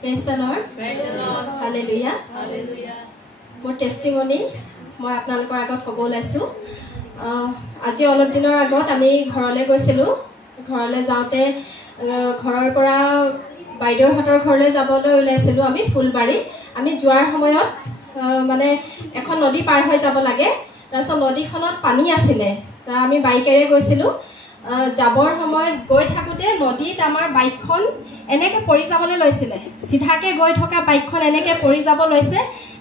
Praise the Lord. Praise the Lord. Hallelujah. Hallelujah. মোৰ টেষ্টিমনি মই আপোনালোকৰ আগত ক'ব ওলাইছোঁ। আজি অলপ দিনৰ আগত আমি ঘৰলৈ গৈছিলোঁ। ঘৰলৈ যাওঁতে ঘৰৰ পৰা বাইদেউহঁতৰ ঘৰলৈ যাবলৈ ওলাইছিলোঁ আমি ফুলবাৰী। আমি যোৱাৰ সময়ত মানে এখন নদী পাৰ হৈ যাব লাগে। তাৰপিছত নদীখনত পানী আছিলে। আমি বাইকেৰে গৈছিলোঁ। যাবৰ সময়ত গৈ থাকোঁতে নদীত আমাৰ বাইকখন এনেকৈ পৰি যাবলৈ লৈছিলে। চিধাকৈ গৈ থকা বাইকখন এনেকৈ পৰি যাব লৈছে।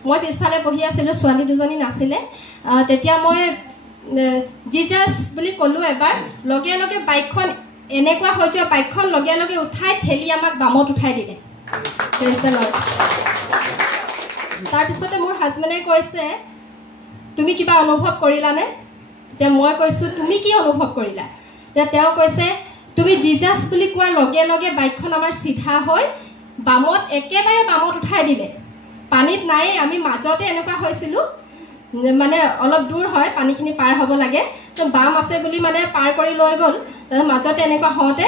মই পিছফালে বহি আছিলোঁ, ছোৱালী দুজনী নাছিলে। তেতিয়া মই জিজাছ বুলি ক'লোঁ এবাৰ। লগে লগে বাইকখন এনেকুৱা হৈ যোৱা বাইকখন লগে লগে উঠাই ঠেলি আমাক বামত উঠাই দিলে। তাৰপিছতে মোৰ হাজবেণ্ডে কৈছে, তুমি কিবা অনুভৱ কৰিলানে? তেতিয়া মই কৈছোঁ, তুমি কি অনুভৱ কৰিলা? তেওঁ কৈছে, তুমি জিজাছ বুলি কোৱাৰ লগে লগে বাইকখন আমাৰ চিধা হৈ বামত একেবাৰে বামত উঠাই দিলে। পানীত নাই, আমি মাজতে এনেকুৱা হৈছিলোঁ, মানে অলপ দূৰ হয়, পানীখিনি পাৰ হ'ব লাগে। তো বাম আছে বুলি মানে পাৰ কৰি লৈ গ'ল। মাজতে এনেকুৱা হওঁতে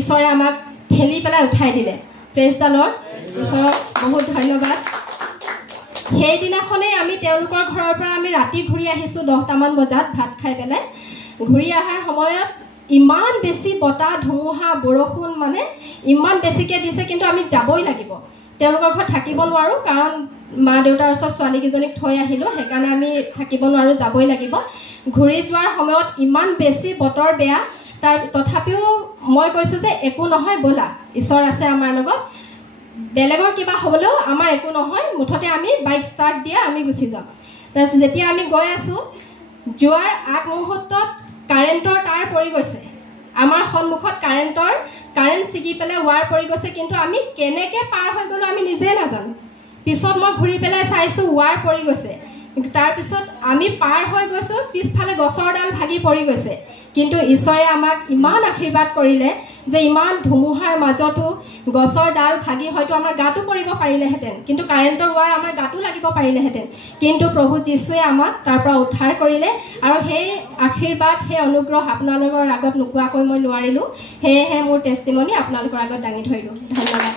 ঈশ্বৰে আমাক ঠেলি পেলাই উঠাই দিলে। Praise the lord. ঈশ্বৰক বহুত ধন্যবাদ। সেইদিনাখনেই আমি তেওঁলোকৰ ঘৰৰ পৰা আমি ৰাতি ঘূৰি আহিছোঁ 10টামান বজাত ভাত খাই পেলাই। ঘূৰি অহাৰ সময়ত ইমান বেছি বতাহ ধুমুহা বৰষুণ মানে ইমান বেছিকৈ দিছে, কিন্তু আমি যাবই লাগিব। তেওঁলোকৰ ঘৰত থাকিব নোৱাৰোঁ, কাৰণ মা দেউতাৰ ওচৰত ছোৱালীকেইজনীক থৈ আহিলোঁ। সেইকাৰণে আমি থাকিব নোৱাৰোঁ, যাবই লাগিব। ঘূৰি যোৱাৰ সময়ত ইমান বেছি বতৰ বেয়া। তথাপিও মই কৈছোঁ যে একো নহয়, ব'লা, ঈশ্বৰ আছে আমাৰ লগত। বেলেগৰ কিবা হ'বলৈও আমাৰ একো নহয়, মুঠতে আমি বাইক ষ্টাৰ্ট দিয়া, আমি গুচি যাম। তাৰপিছত যেতিয়া আমি গৈ আছোঁ, যোৱাৰ আগমুহূৰ্তত কাৰেণ্টৰ তাঁৰ পৰি গৈছে। আমাৰ সন্মুখত কাৰেণ্ট ছিগি পেলাই ৱাৰ পৰি গৈছে, কিন্তু আমি কেনেকৈ পাৰ হৈ গ'লোঁ আমি নিজে নাজানো। পিছত মই ঘূৰি পেলাই চাইছোঁ ৱাৰ পৰি গৈছে। কিন্তু তাৰপিছত আমি পাৰ হৈ গৈছোঁ, পিছফালে গছৰ ডাল ভাগি পৰি গৈছে। কিন্তু ঈশ্বৰে আমাক ইমান আশীৰ্বাদ কৰিলে যে ইমান ধুমুহাৰ মাজতো গছৰ ডাল ভাগি হয়তো আমাৰ গাতো পৰিব পাৰিলেহেঁতেন, কিন্তু কাৰেণ্টৰ ৱাৰ আমাৰ গাতো লাগিব পাৰিলেহেঁতেন। কিন্তু প্ৰভু যীশুৱে আমাক তাৰ পৰা উদ্ধাৰ কৰিলে। আৰু সেই আশীৰ্বাদ, সেই অনুগ্ৰহ আপোনালোকৰ আগত নোকোৱাকৈ মই নোৱাৰিলোঁ। সেয়েহে মোৰ টেষ্টিমনি আপোনালোকৰ আগত দাঙি ধৰিলোঁ। ধন্যবাদ।